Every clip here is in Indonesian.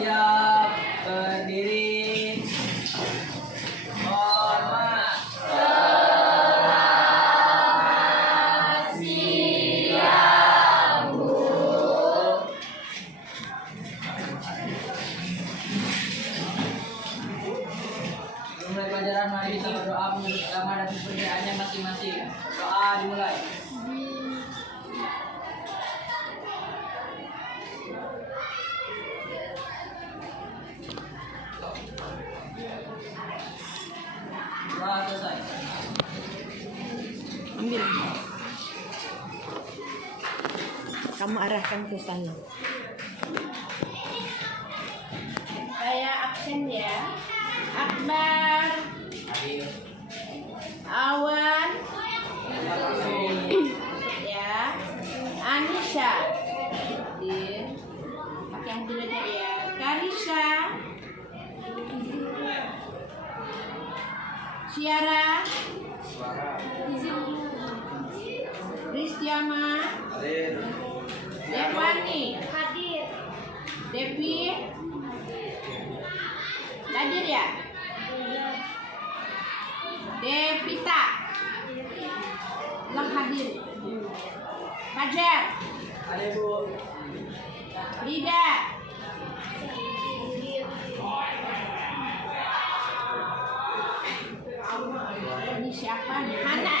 Siap, berdiri. Hormat. Mulai pelajaran mari kita berdoa menurut agama dan kepercayaannya masing-masing. Doa dimulai. Doa selesai. Ambil. Kamu arahkan ke sana. Saya absen ya. Akbar, Awan, ya, Anissa, pakai yang dulu aja ya. Karisa, Ciara, Ristiama, Devani, hadir, Devi, hadir ya. Devita, hadir. Fajar, Ada Bu. Rida, ini siapa? Hana,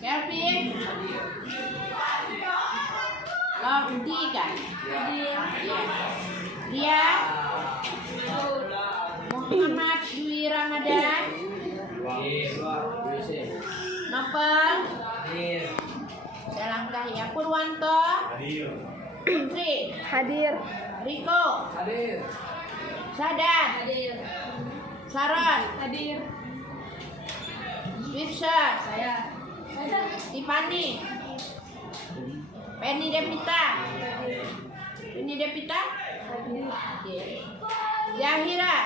Kelvin, Lodi kan? Dia, Muhammad Dwi Ramadan, Nopel, saya langkah ya. Purwanto, Putri, Hadir. Riko, Hadir. Sadan, Saron, Hadir. Wirsa, Tiffany, Penny Devita, Zahira,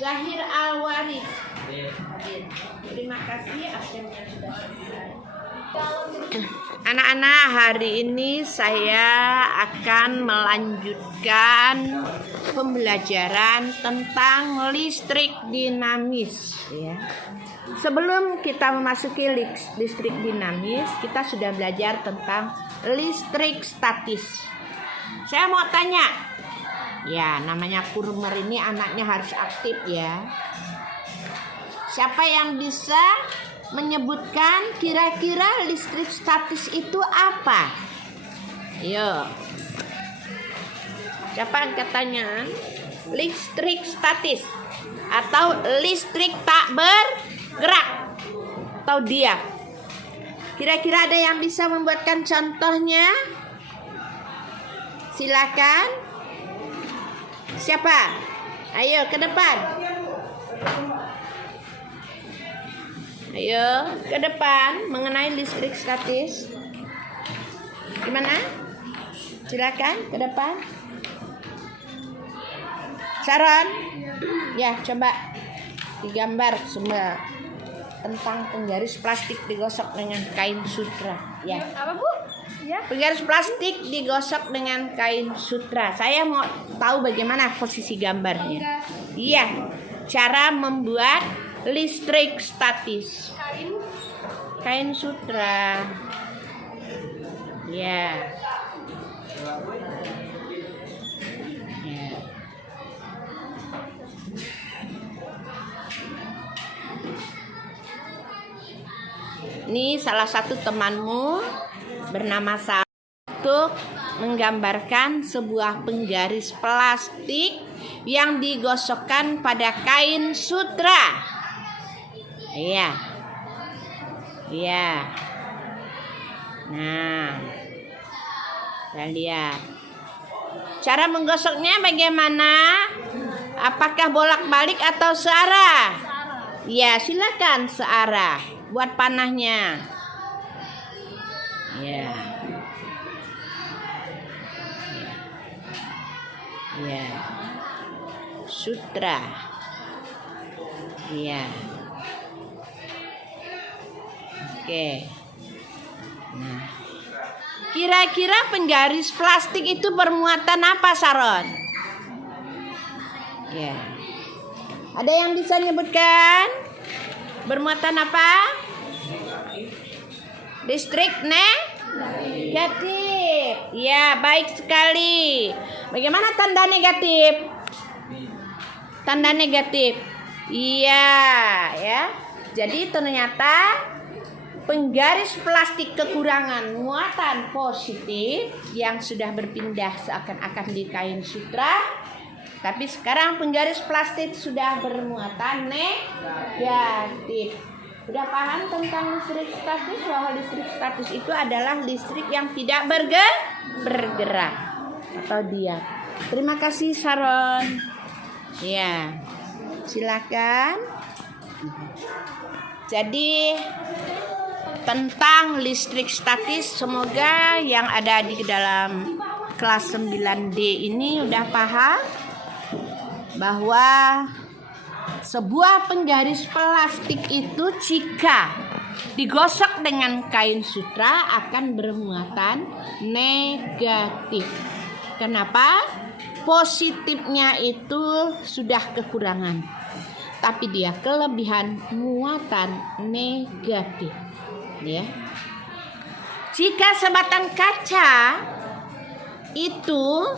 Zahir Alwaris. Terima kasih absennya sudah selesai. Anak-anak, hari ini saya akan melanjutkan pembelajaran tentang listrik dinamis ya. Sebelum kita memasuki listrik dinamis, kita sudah belajar tentang listrik statis. Saya mau tanya, ya namanya Kurmer ini anaknya harus aktif ya. Siapa yang bisa menyebutkan kira-kira listrik statis itu apa? Ayo. Siapa angkat tangan? Listrik statis atau listrik tak bergerak atau diam. Kira-kira ada yang bisa membuatkan contohnya? Silakan. Siapa? Ayo ke depan. Ayo ke depan mengenai listrik statis. Gimana? Silakan ke depan. Saron. Ya, coba digambar semua tentang penggaris plastik digosok dengan kain sutra. Ya. Apa Bu? Ya. Penggaris plastik digosok dengan kain sutra. Saya mau tahu bagaimana posisi gambarnya. Iya, cara membuat listrik statis. Kain sutra. Ya. Ya. Ini salah satu temanmu bernama Sal untuk menggambarkan sebuah penggaris plastik yang digosokkan pada kain sutra. Iya. Iya. Nah. Kita lihat. Cara menggosoknya bagaimana? Apakah bolak-balik atau searah? Ya, silakan searah. Buat panahnya. Ya. Ya. Sutra. Ya. Oke. Nah. Kira-kira penggaris plastik itu bermuatan apa, Saron? Ya. Ada yang bisa nyebutkan? Bermuatan apa? Listrik negatif. Ya, baik sekali. Bagaimana tanda negatif? Tanda negatif. Iya, ya. Jadi ternyata penggaris plastik kekurangan muatan positif yang sudah berpindah seakan-akan di kain sutra, tapi sekarang penggaris plastik sudah bermuatan negatif. Sudah paham tentang listrik statis? Bahwa listrik statis itu adalah listrik yang tidak bergerak atau diam. Terima kasih, Saron. Ya, silakan. Jadi tentang listrik statis, semoga yang ada di dalam kelas 9D ini udah paham bahwa sebuah penggaris plastik itu jika digosok dengan kain sutra akan bermuatan negatif. Kenapa? Positifnya itu sudah kekurangan, tapi dia kelebihan muatan negatif. Ya. Jika sebatang kaca itu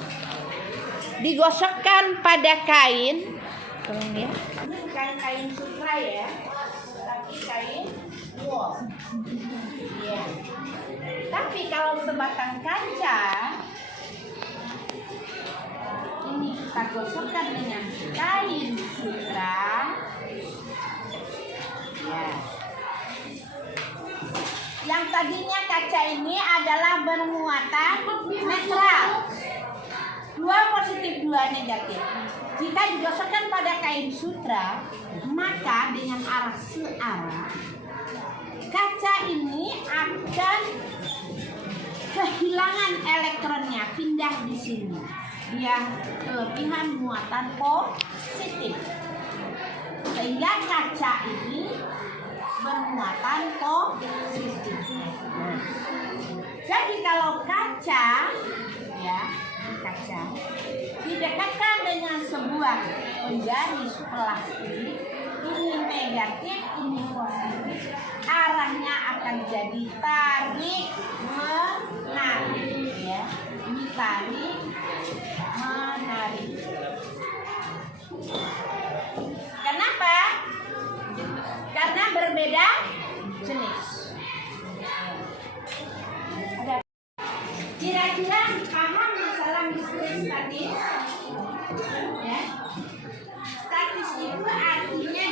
digosokkan pada kain, tolong ya, bukan kain sutra ya, tapi kain wol. Ya. Tapi kalau sebatang kaca ini kita gosokkan dengan kain sutra, ya. Yang tadinya kaca ini adalah bermuatan netral, 2 positif 2 negatif. Jika digosokkan pada kain sutra, maka dengan arah searah kaca ini akan kehilangan elektronnya, pindah di sini. Dia kelebihan muatan positif, sehingga kaca ini bermuatan positif. Jadi kalau kaca, ya, kaca didekatkan dengan sebuah penggaris plastik, ini negatif, ini positif, arahnya akan jadi tarik menarik, ya. Ini tarik menarik. Kenapa? Karena berbeda jenis. Kira-kira paham masalah listrik statis? Ya. Statis itu artinya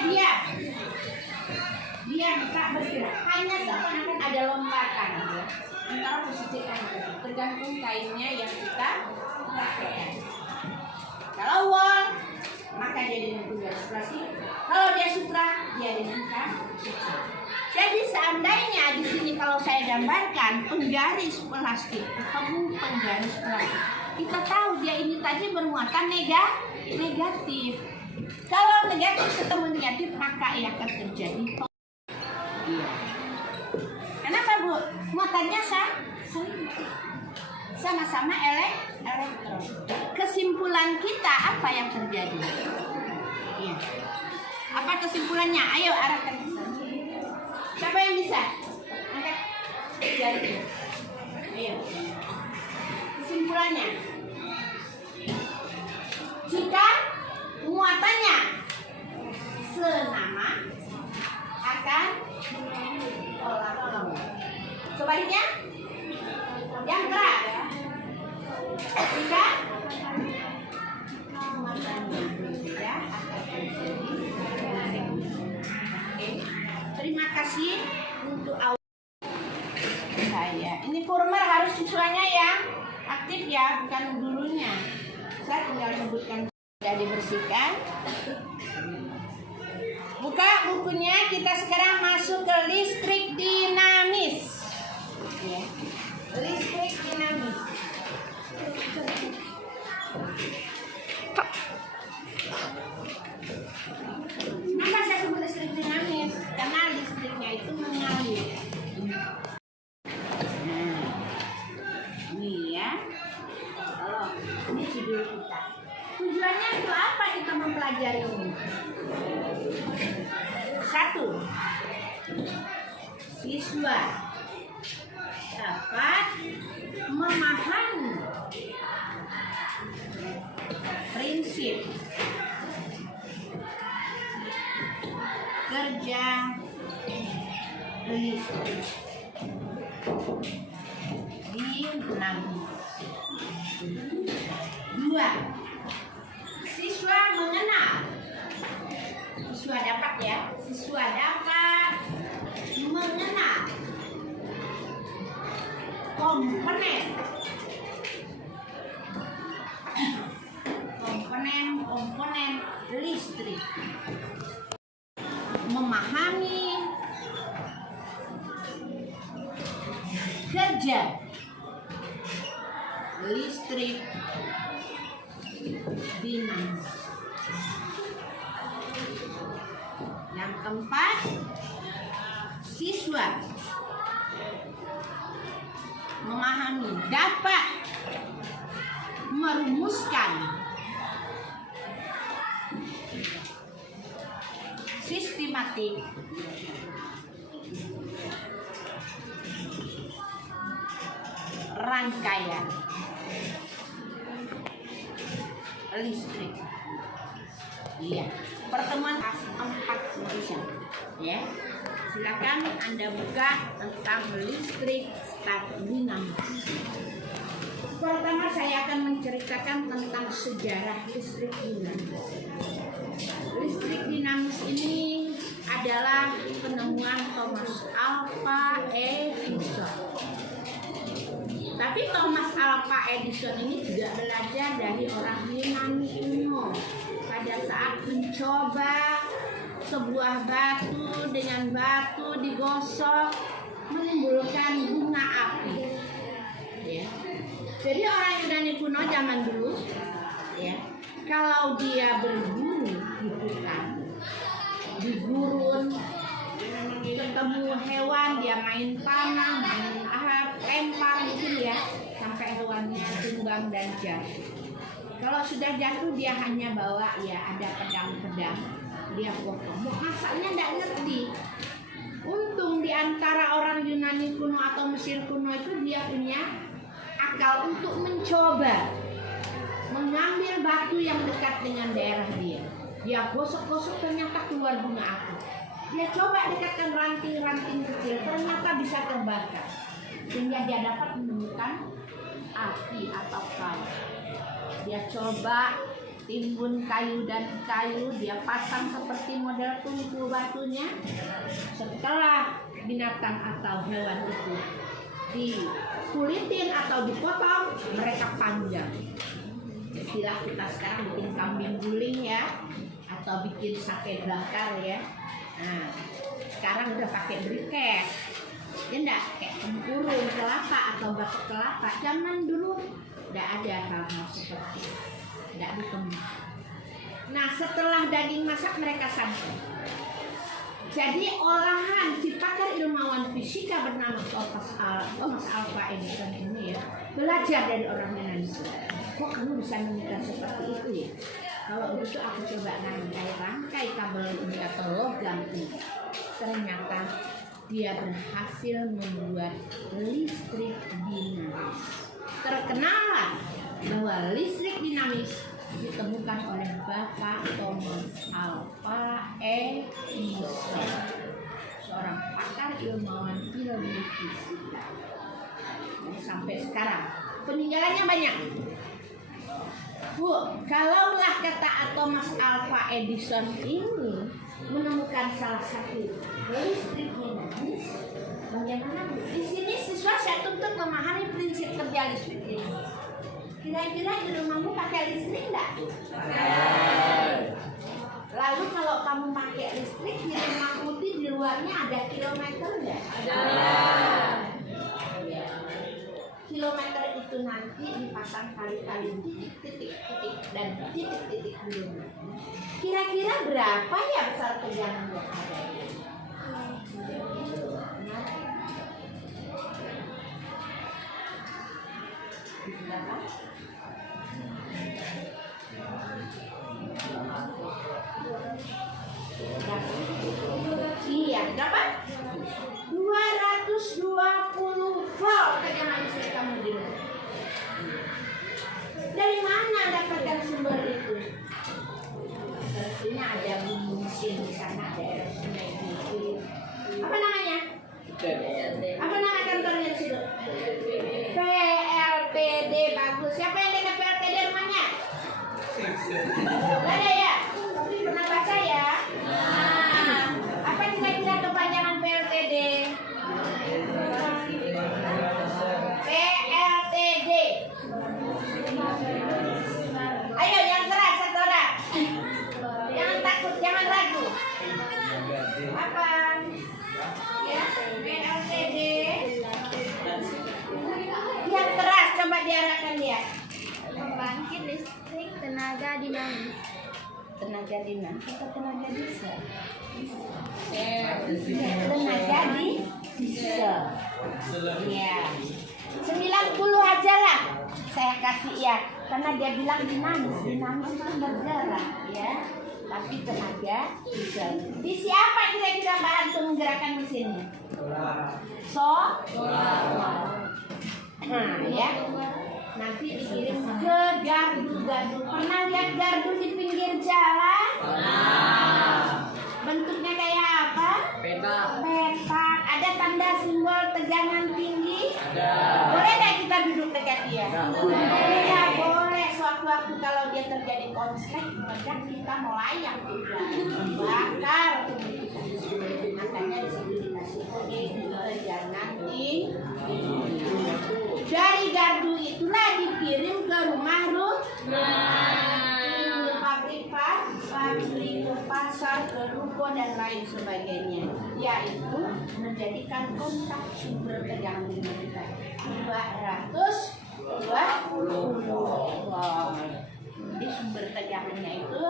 dia tak bergerak, hanya seakan-akan ada lompatan, ya, antara posisi kain, tergantung kainnya yang kita pakai. Kalau wol, maka dia dengan penggaris plastik. Kalau dia sutra, dia dengan kaca. Jadi seandainya di sini kalau saya gambarkan penggaris plastik ketemu penggaris plastik, kita tahu dia ini tadi bermuatan negatif. Kalau negatif ketemu negatif, maka ia akan terjadi. Kenapa, Bu? Muatannya sama-sama elektron. Kesimpulan kita apa yang terjadi? Iya. Apa kesimpulannya? Ayo arahkan ke sana. Siapa yang bisa? Angkat jari. Ayo. Kesimpulannya, jika muatannya senama akan tolak. Sebaliknya, yang berat. Jika muatannya berbeda akan terjadi. Oke. Terima kasih untuk saya. Ini former harus siswanya yang aktif ya, bukan gurunya. Saya tinggal sebutkan sudah dibersihkan. Buka bukunya, kita sekarang masuk ke listrik dinamis. Ya. Listrik dinamis. Kenapa saya sebut listrik dinamis? Karena listriknya itu mengalir. ya. Tolong, ini judul kita. Tujuannya untuk apa kita mempelajari ini? 1. Siswa dapat memahami prinsip kerja listrik dinamis. 2. Siswa mengenal. Siswa dapat ya. Siswa dapat mengenal komponen listrik, memahami kerja listrik dinamis. Yang keempat, siswa memahami, dapat merumuskan sistematik rangkaian listrik. Iya, pertemuan 4 bisa. Ya, silakan Anda buka tentang listrik dinamis. Pertama saya akan menceritakan tentang sejarah listrik dinamis. Listrik dinamis ini adalah penemuan Thomas Alva Edison. Tapi Thomas Alva Edison ini juga belajar dari orang Yunani kuno pada saat mencoba sebuah batu dengan batu digosok menimbulkan bunga api. Ya. Jadi orang Yunani kuno zaman dulu, ya, kalau dia berburu di hutan, di gurun, ketemu hewan, dia main panah, main lempar gitu ya, sampai hewannya tumbang dan jatuh. Kalau sudah jatuh dia hanya bawa ya ada pedang-pedang, dia potong. Masaknya tidak ngerti. Untung di antara orang Yunani kuno atau Mesir kuno itu dia punya akal untuk mencoba mengambil batu yang dekat dengan daerah dia. Dia gosok-gosok ternyata keluar bunga api. Dia coba dekatkan ranting-ranting kecil, ternyata bisa terbakar. Sehingga dia dapat menemukan api atau kayu. Dia coba timbun kayu dan kayu, dia pasang seperti model tungku batunya. Setelah binatang atau hewan itu dikulitin atau dipotong, mereka panjang. Istilah kita sekarang bikin kambing guling ya, atau bikin sate bakar ya. Nah, sekarang udah pakai briket. Ya enggak, kayak tempurung kelapa atau batok kelapa. Zaman dulu enggak ada hal-hal seperti itu. Enggak ditemukan. Nah, setelah daging masak mereka santai. Jadi olahan si pakar ilmuwan fisika bernama Thomas Alva Edison ini ya, belajar dari orang Yunani. Kok kamu bisa menemukan seperti itu ya? Kalau begitu aku coba rangkai kabel ini atau logam ini. Ternyata dia berhasil membuat listrik dinamis. Terkenal bahwa listrik dinamis ditemukan oleh Bapak Thomas Alva Edison, seorang pakar ilmuwan ilmu fisika. Sampai sekarang peninggalannya banyak. Bu, kalaulah kata Thomas Alva Edison ini menemukan salah satu listrik dinamis, bagaimana Bu? Di sini siswa saya tuntut memahami prinsip kerja listrik ini. Kira-kira di rumahmu pakai listrik enggak? Lalu kalau kamu pakai listrik di rumahmu di luarnya ada kilometer enggak? Ada. Kilometer itu nanti dipasang kali-kali titik-titik dan titik-titik dulu. Kira-kira berapa ya besar tegangan yang ada? Berapa? Iya, berapa? 220 volt tegangan listrik kamu di rumah. Dari mana dapatkan sumber itu? Sepertinya ada mesin di sana, ada mesin. Apa namanya? Apa nama kantornya di situ? PLTD, bagus. Siapa yang dekat PLTD rumahnya? Gak ada ya? Tapi pernah baca ya? Nah, apa kira-kira kepanjangan PLTD? PLTD. Ayo yang keras satu orang. Jangan takut, jangan ragu. Apa? Ya, PLTD. Yang keras, coba diarahkan dia. Pembangkit listrik tenaga dinamis. Tenaga dinamis atau tenaga diesel? Tenaga diesel. Iya. 90 aja lah. Saya kasih ya, karena dia bilang dinamis. Dinamis itu bergerak ya. Tapi tenaga diesel. Di siapa kira-kira bantu menggerakkan mesinnya? Nah ya. Nanti dikirim ke gardu-gardu. Pernah lihat gardu di pinggir jalan? Bentuknya kayak apa? Petak. Ada tanda simbol tegangan tinggi? Boleh nggak kita duduk dekat dia? Ya boleh. Sewaktu-waktu kalau dia terjadi konslet, maka kita mulai yang bakar. Makanya disini dikasih kode tegangan tinggi. Dari gardu itulah dikirim ke rumah pabrik, pasar, ke ruko dan lain sebagainya, yaitu menjadikan kontak sumber tegangan kita 220 volt. Jadi sumber tegangannya itu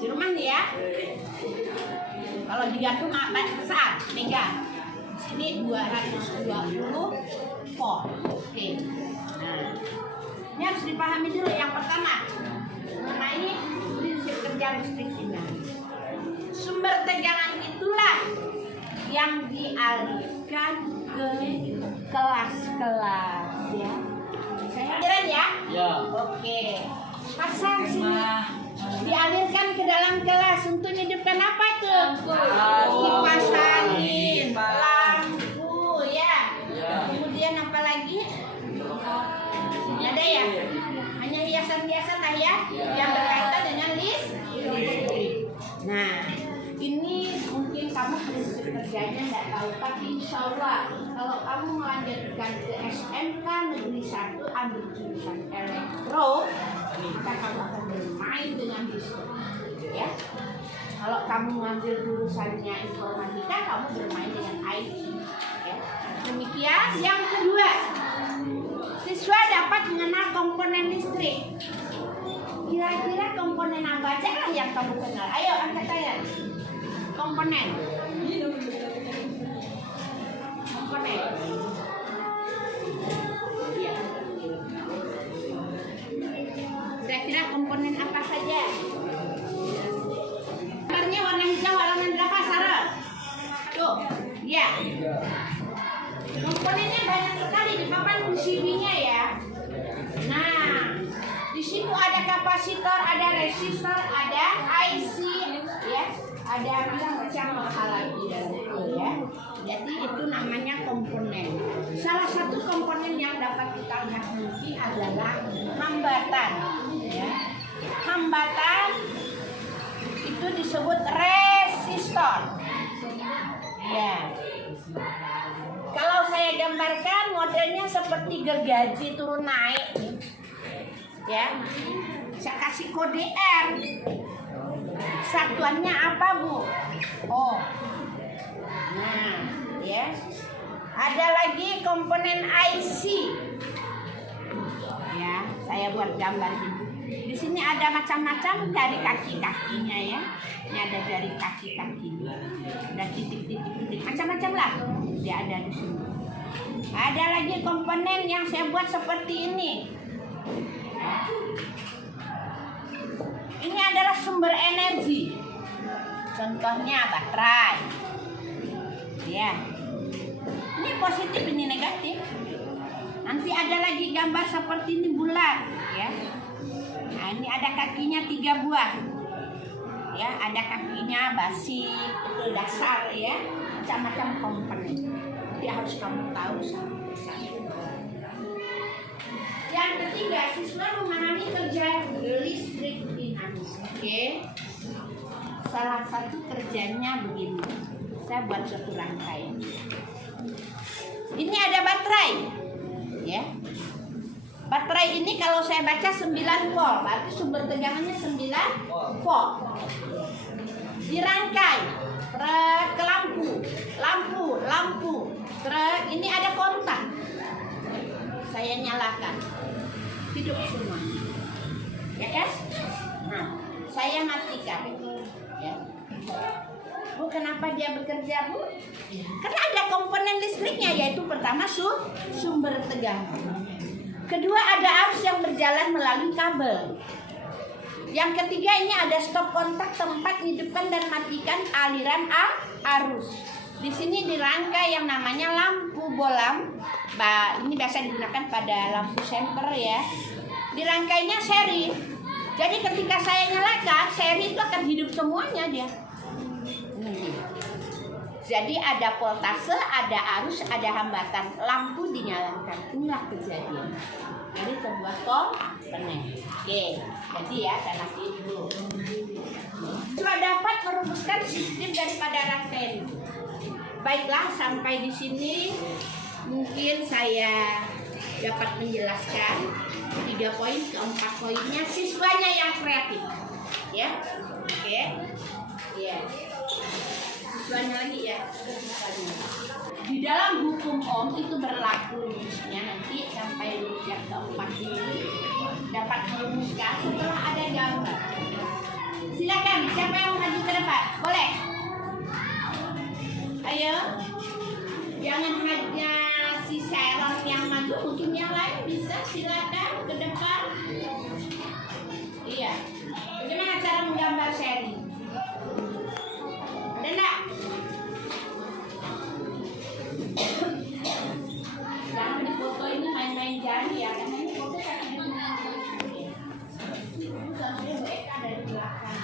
di rumah nih ya. Kalau digantung apa besar, megang. Sini 220 volt. Oke. Nah, ini harus dipahami dulu yang pertama. Nah ini prinsip kerja listrik ini. Sumber tegangan itulah yang dialihkan ke kelas-kelas ya. Saya jalan ya? Ya. Oke. Pasang sini. Dialirkan ke dalam kelas untuk hidupkan apa tuh? Kipas angin, lampu ya. Kemudian apa lagi? Ada ya? Hanya hiasan-hiasan lah ya, yang berkaitan dengan listrik. Nah, ini mungkin kamu prinsip kerjanya nggak tahu, tapi insya Allah kalau kamu melanjutkan ke SMK Negeri 1 ambil jurusan elektro, maka kamu akan bermain dengan listrik ya. Kalau kamu mengambil jurusannya informatika, kamu bermain dengan IT ya. Demikian. Yang kedua, siswa dapat mengenal komponen listrik. Kira-kira komponen apa aja lah yang kamu kenal? Ayo angkat tangan. Komponen. Kira-kira komponen apa saja? Gambarnya warna hijau, warna berapa, Sarah? Tuh, ya. Komponennya banyak sekali di papan PCB-nya ya. Nah, di situ ada kapasitor, ada resistor, ada IC, ya, ada macam hal lagi dalam itu ya. Jadi itu namanya komponen. Salah satu komponen yang dapat kita lihat nanti adalah hambatan. Ya. Hambatan itu disebut resistor. Ya. Kalau saya gambarkan modelnya seperti gergaji turun naik. Ya. Saya kasih kode R. Satuannya apa, Bu? Oh. Nah, ya. Ada lagi komponen IC. Ya, saya buat gambar ini. Di sini ada macam-macam dari kaki-kakinya ya. Ini ada dari kaki-kakinya. Ada titik-titik, macam-macam lah. Dia ada di sini. Ada lagi komponen yang saya buat seperti ini. Ini adalah sumber energi. Contohnya baterai. Ya. Ini positif, ini negatif. Nanti ada lagi gambar seperti ini bulat, ya. Nah, ini ada kakinya 3 buah. Ya, ada kakinya basi, betul dasar ya. Macam-macam komponen. Jadi harus kamu tahu. Yang ketiga, siswa memahami kerja listrik dinamis. Oke. Salah satu kerjanya begini. Saya buat suatu rangkaian. Ini ada baterai. Ya. Baterai ini kalau saya baca 9 volt, berarti sumber tegangannya 9 volt. Dirangkai ke lampu. Ini ada kontak. Saya nyalakan. Hidup semua. Ya kan? Nah, saya matikan. Ya. Bu, kenapa dia bekerja, Bu? Karena ada komponen listriknya, yaitu pertama sumber tegangan. Kedua, ada arus yang berjalan melalui kabel. Yang ketiga, ini ada stop kontak, tempat hidupkan dan matikan aliran arus. Di sini dirangkai yang namanya lampu bolam. Ini biasa digunakan pada lampu senter ya. Dirangkainya seri. Jadi ketika saya nyalakan, seri itu akan hidup semuanya dia. Jadi ada voltase, ada arus, ada hambatan. Lampu dinyalakan. Inilah kejadian. Ini sebuah komponen. Oke, jadi ya saya kasih dulu. Sudah dapat merumuskan sistem daripada rangkaian. Baiklah, sampai di sini mungkin saya dapat menjelaskan 3 poin, ke-4 poinnya siswanya yang kreatif. Ya, oke, ya. Siswanya lagi ya. Di dalam hukum Ohm itu berlaku rumusnya, nanti sampai rumus yang ke-4 ini dapat merumuskan setelah ada gambar. Silakan, siapa yang maju ke depan? Boleh. Ayo. Jangan hanya si Sharon yang maju, mungkin yang lain bisa. Silakan ke depan. Iya. Bagaimana cara menggambar seri? Ada enggak? Jangan di foto ini main-main jari ya, karena ini foto tapi seharusnya mereka dari belakang.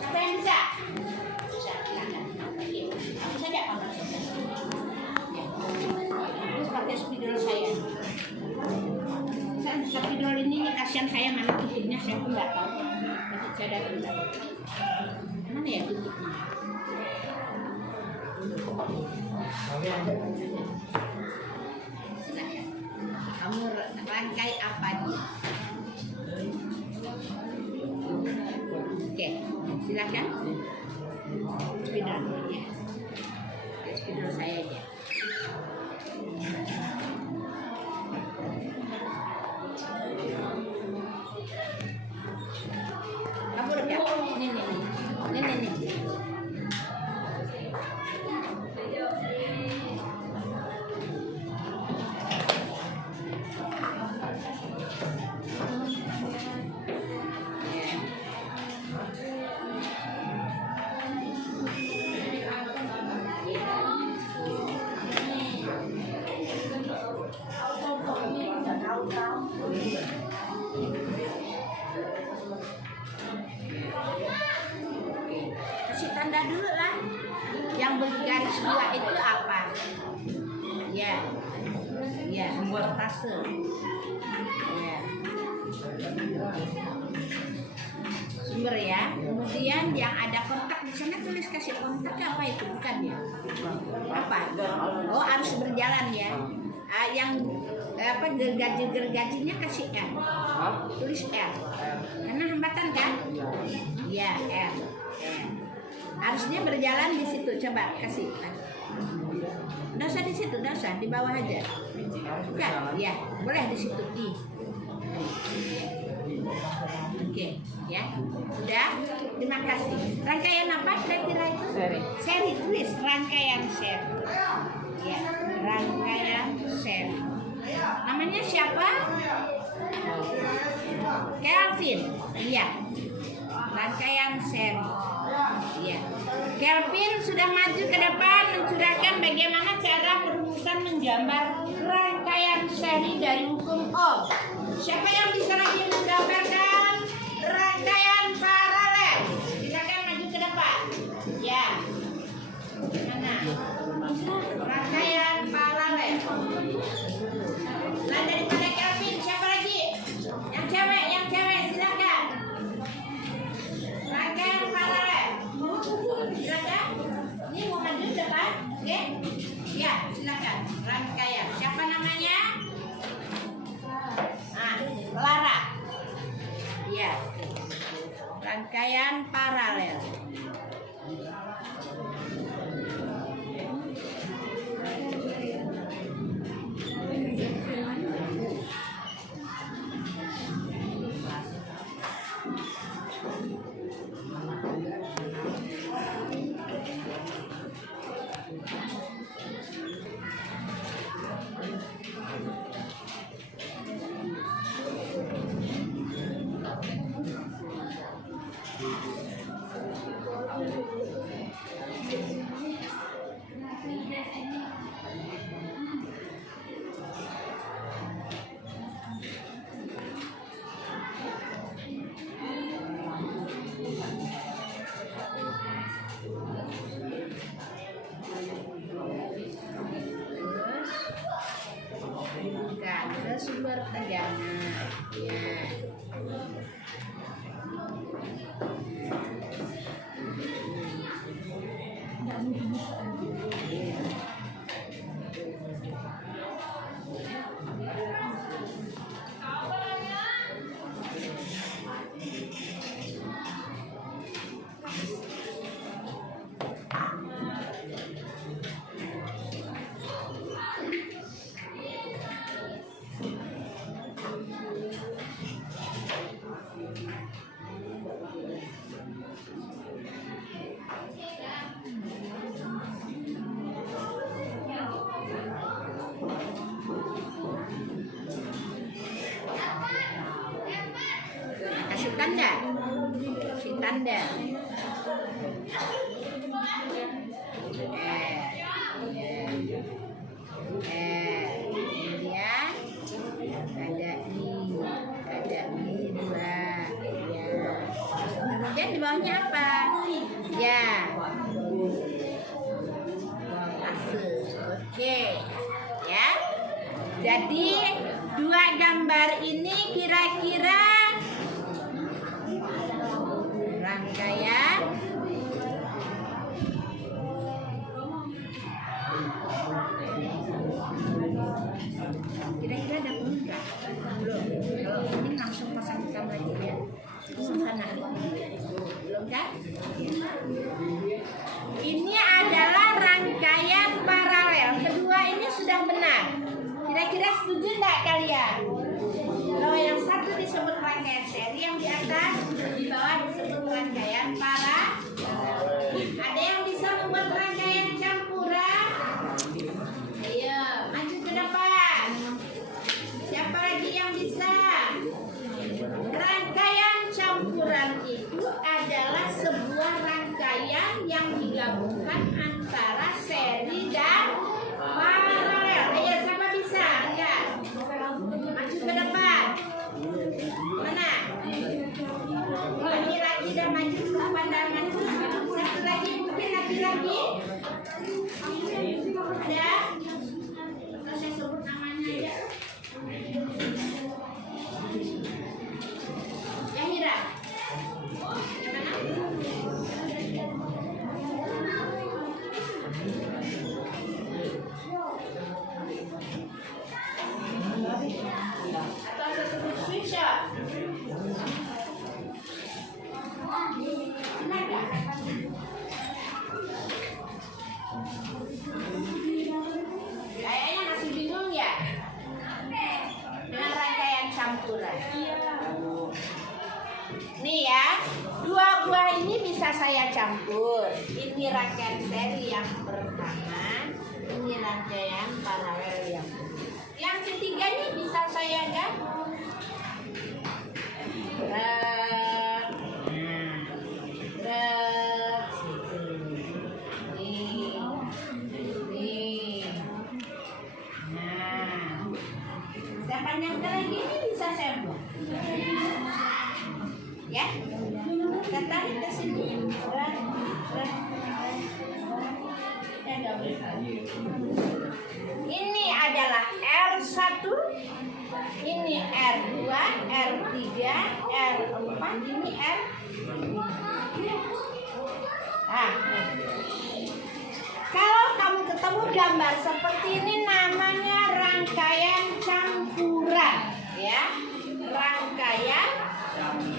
Siapa yang bisa? Bisa, silakan. Aku saja kamar saya. Terus pakai spidol saya. Saya bisa spidol ini kasihan saya, mana tutupnya saya pun nggak tahu. Tapi saya datang. Mana ya tutupnya? Silakan. Kamu rangkai apa nih? Oke, silakan. Spidol ya. Spidol saya aja. Kamu rekam. Nih. Kasih tanda dulu lah. Yang bergaris 2 itu apa? Ya, voltase. Ya. Sumber ya. Kemudian yang ada kontak di sana tulis kasih kontak apa itu? Bukan ya? Apa? Oh, harus berjalan ya. Yang gergaji-gergajinya kasih R. Tulis R. Karena hambatan kan? Ya, R. Harusnya berjalan di situ. Coba kasih. Nggak usah di situ, nggak usah di bawah aja. Bukan? Ya, boleh di situ. Oke, ya. Sudah. Terima kasih. Rangkaian apa kira-kira itu? Seri. Seri, tulis rangkaian seri. Ya, rangkaian seri. Namanya siapa? Kelvin. Iya. Rangkaian seri. Iya. Kelvin sudah maju ke depan mencurahkan bagaimana cara perumusan menggambar rangkaian seri dari hukum Ohm. Siapa yang bisa lagi menggambarkan rangkaian paralel? Silakan maju ke depan. Ya. Mana? Rangkaian paralel. Nah, daripada Kelvin, siapa lagi? Yang cewek silakan. Rangkaian paralel. Silakan. Ini mau maju ke depan, oke? Ya, silakan. Rangkaian. Siapa namanya? Lara. Ya. Rangkaian paralel. Ke sumber tegangan. Ya. Kasih tanda. Kemudian ada ini dua. Ya. Kemudian di bawahnya apa? Ya. Oke. Ya. Jadi dua gambar ini kira-kira rangkaian kira-kira ada enggak? Belum. Kalau ini langsung pasang hitam lagi ya. Sana. Belum kan? Ini adalah rangkaian paralel. Kedua ini sudah benar. Kira-kira setuju enggak kalian? Kalau yang satu disebut rangkaian seri, yang di atas di bawah disebut rangkaian paralel. Ada yang bisa membuat rangkaian campuran? Ayo, maju ke depan. Siapa lagi yang bisa? Rangkaian campuran itu adalah sebuah rangkaian yang digabungkan antara seri dan paralel. Ayo, siapa bisa? Lihat. Maju ke depan. Mana? Laki-laki dah maju ke depan dan maju. Satu lagi, mungkin laki-laki. Ada? Atau saya sebut namanya aja. Yahira. Atau saya sebut Swisha. Tenaga. saya campur. Ini rangkaian seri yang pertama, ini rangkaian paralel yang kedua. Yang ketiga ini bisa saya gabung. Rek, rek, nih, nih. Nah, saya panjangkan lagi ini bisa saya buat. Ya, kita tarik ke sini. Ini adalah R1, ini R2, R3, R4, ini R. Nah, kalau kamu ketemu gambar seperti ini namanya rangkaian campuran, ya, rangkaian campuran.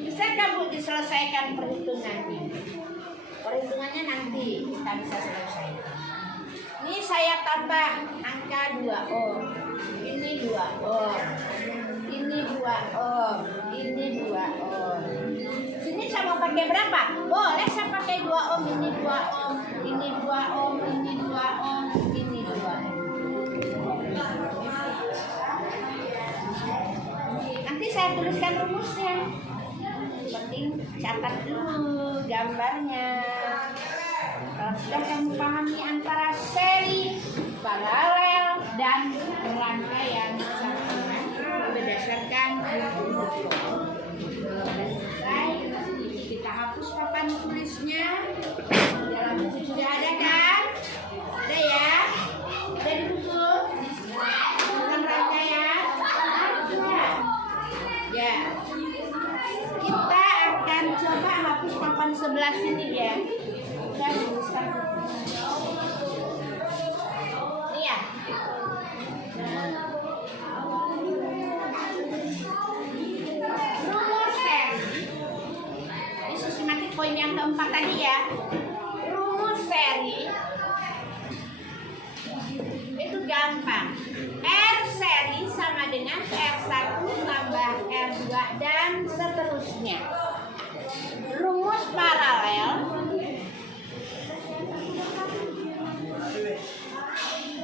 Bisa kamu diselesaikan perhitungannya. Perhitungannya nanti kita bisa selesaikan. Ini saya tambah angka 2 ohm. Ini 2 ohm. Ini 2 ohm. Ini 2 ohm. Sini saya mau pakai berapa? Boleh saya pakai 2 ohm. Ini 2 ohm. Ini 2 ohm. Ini 2 ohm. Ini 2 ohm. Nanti saya tuliskan rumusnya. Penting catat dulu gambarnya. Kalau sudah kamu pahami antara seri, paralel, dan rangkaian campuran berdasarkan kita hapus papan tulisnya. Dalam buku sudah ada kan? Ada ya? Ada di buku? Bukan rangkaian? Ada. Ya. Kita akan coba hapus papan sebelah sini ya. Saya tuliskan. Ini ya. Rumus seri. Ini sistematik poin yang keempat tadi ya. Rumus seri itu gampang. R seri sama dengan R1 tambah R2 dan seterusnya. Rumus paralel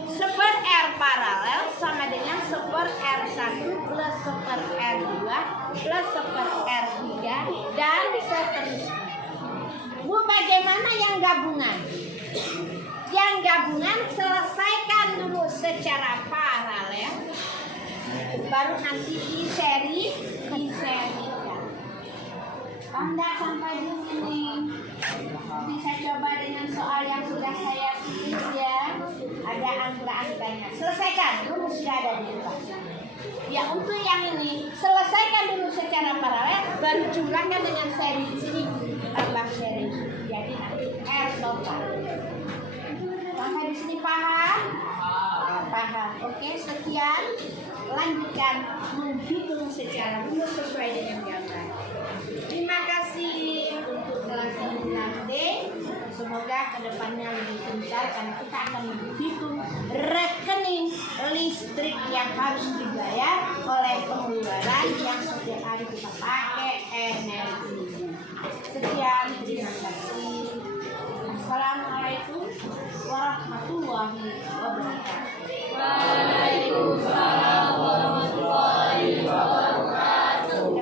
seper R paralel sama dengan seper R1 plus seper R2 plus seper R3 dan seterusnya. Bu, bagaimana yang gabungan? Yang gabungan selesaikan dulu secara paralel, baru nanti diserikan. Anda sampai di sini. Bisa coba dengan soal yang sudah saya tulis ya. Ada angka-angkanya. Selesaikan, rumus sudah ada di depan. Ya, untuk yang ini selesaikan dulu secara paralel, baru jumlahkan dengan seri di sini tambah seri. Jadi nanti R total. Sampai di sini paham? Paham. Oke, sekian. Lanjutkan menghitung secara rumus sesuai dengan gambar. Terima kasih untuk kelas 6D. Semoga kedepannya lebih pintar karena kita akan menghitung rekening listrik yang harus dibayar oleh pengeluaran yang setiap hari kita pakai energi. Sekian, terima kasih. Assalamualaikum warahmatullahi wabarakatuh. Waalaikumsalam warahmatullahi wabarakatuh.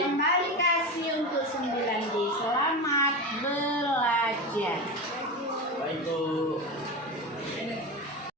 Kembali kasih untuk 9D. Selamat belajar. Waalaikumsalam.